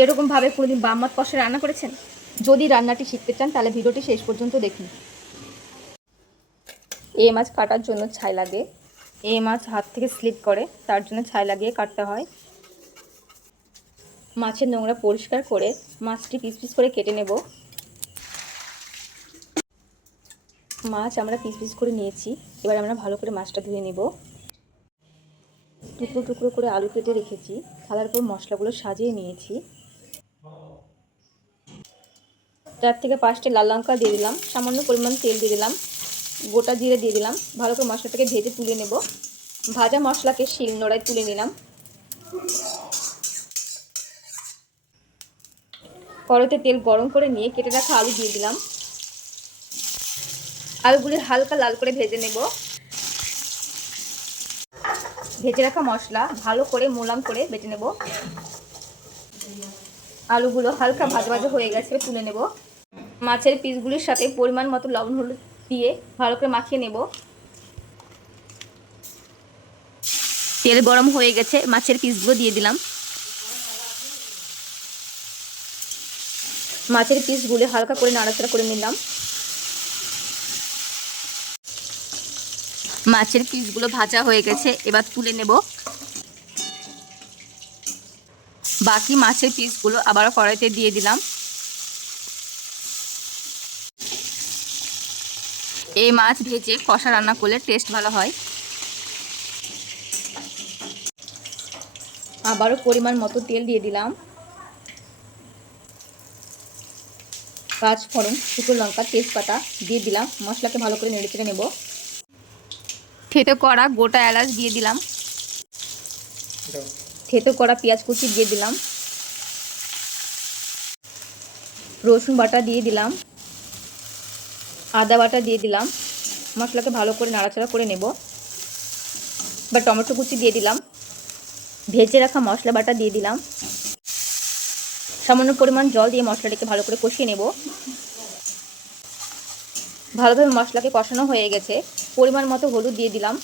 এরকমভাবে কোনোদিন বাম মাছ কষা রান্না করেছেন? যদি রান্নাটি শিখতে চান, তাহলে ভিডিওটি শেষ পর্যন্ত দেখুন। এ মাছ কাটার জন্য ছাই লাগে। এ মাছ হাত থেকে স্লিপ করে, তার জন্য ছাই লাগিয়ে কাটতে হয়। মাছের নোংরা পরিষ্কার করে মাছটি পিস পিস করে কেটে নেব। মাছ আমরা পিস পিস করে নিয়েছি। এবার আমরা ভালো করে মাছটা ধুয়ে নেব। টুকরো টুকরো করে আলু কেটে রেখেছি। থালার উপর মশলাগুলো সাজিয়ে নিয়েছি। চার থেকে পাঁচটা লাল লঙ্কা দিয়ে দিলাম। সামান্য পরিমাণ তেল দিয়ে দিলাম। গোটা জিরে দিয়ে দিলাম। ভালো করে মশলাটাকে ভেজে তুলে নেব। ভাজা মশলাকে শিল নোড়ায় তুলে নিলাম। কড়াইতে তেল গরম করে নিয়ে কেটে রাখা আলু দিয়ে দিলাম। আলুগুলি হালকা লাল করে ভেজে নেব। ভেজে রাখা মশলা ভালো করে মোলাম করে বেটে নেব। আলুগুলো হালকা ভাজা ভাজা হয়ে গেছে, তুলে নেব। মাছের পিসগুলির সাথে পরিমাণ মতো লবণ হলুদ দিয়ে ভালো করে মাখিয়ে নেব। তেল গরম হয়ে গেছে, মাছের পিসগুলো দিয়ে দিলাম। মাছের পিসগুলো হালকা করে নাড়াচাড়া করে নিলাম। মাছের পিসগুলো ভাজা হয়ে গেছে, এবার তুলে নেব। বাকি মাছের পিসগুলো আবার কড়াইতে দিয়ে দিলাম। এই মাছ ভেজে কষা রান্না করলে টেস্ট ভালো হয়। আবারও পরিমাণ মতো তেল দিয়ে দিলাম। পাঁচ ফোড়ন, শুকনো লঙ্কা, তেজপাতা দিয়ে দিলাম। মশলাকে ভালো করে নেড়ে চেড়ে নেব। থেতো করা গোটা এলাচ দিয়ে দিলাম। থেতো করা পেঁয়াজ কুচি দিয়ে দিলাম। রসুন বাটা দিয়ে দিলাম। আদা বাটা দিয়ে দিলাম। মশলাকে ভালো করে নাড়াচাড়া করে নেব। বা টমেটো কুচি দিয়ে দিলাম। ভেজে রাখা মশলা বাটা দিয়ে দিলাম। সামান্য পরিমাণ জল দিয়ে মশলাটাকে ভালো করে কষিয়ে নেব। ভালোভাবে মশলাকে কষানো হয়ে গেছে। পরিমাণ মতো হলুদ দিয়ে দিলাম।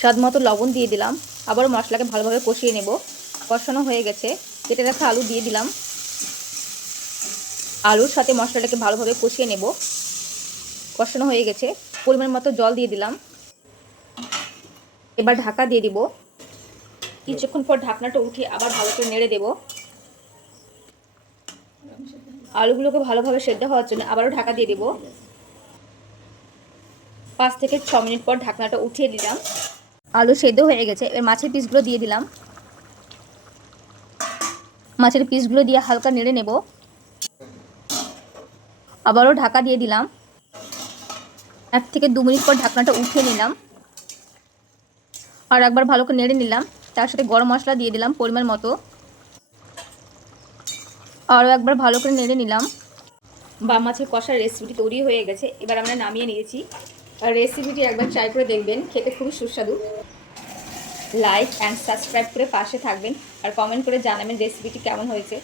স্বাদ মতো লবণ দিয়ে দিলাম। আবার মশলাকে ভালোভাবে কষিয়ে নেব। কষানো হয়ে গেছে। কেটে রাখা আলু দিয়ে দিলাম। আলুর সাথে মশলাটাকে ভালোভাবে কষিয়ে নেব। কষানো হয়ে গেছে। পরিমাণ মতো জল দিয়ে দিলাম। এবার ঢাকা দিয়ে দিব। কিছুক্ষণ পর ঢাকনাটা উঠিয়ে আবার ভালো করে নেড়ে দেব। আলুগুলোকে ভালোভাবে সেদ্ধ হওয়ার জন্য আবারও ঢাকা দিয়ে দেব। পাঁচ থেকে ছ মিনিট পর ঢাকনাটা উঠিয়ে দিলাম। আলু সেদ্ধ হয়ে গেছে। এবার মাছের পিসগুলো দিয়ে দিলাম। মাছের পিসগুলো দিয়ে হালকা নেড়ে নেব। আবারও ঢাকা দিয়ে দিলাম। এক থেকে দু মিনিট পর ঢাকনাটা উঠিয়ে নিলাম। আর একবার ভালো করে নেড়ে নিলাম। তার সাথে গরম মশলা দিয়ে দিলাম পরিমাণ মতো। আরও একবার ভালো করে নেড়ে নিলাম। বা মাছের কষার রেসিপিটি তৈরি হয়ে গেছে। এবার আমরা নামিয়ে নিয়েছি। আর রেসিপিটি একবার ট্রাই করে দেখবেন। খেতে খুবই সুস্বাদু। লাইক অ্যান্ড সাবস্ক্রাইব করে পাশে থাকবেন। আর কমেন্ট করে জানাবেন রেসিপিটি কেমন হয়েছে।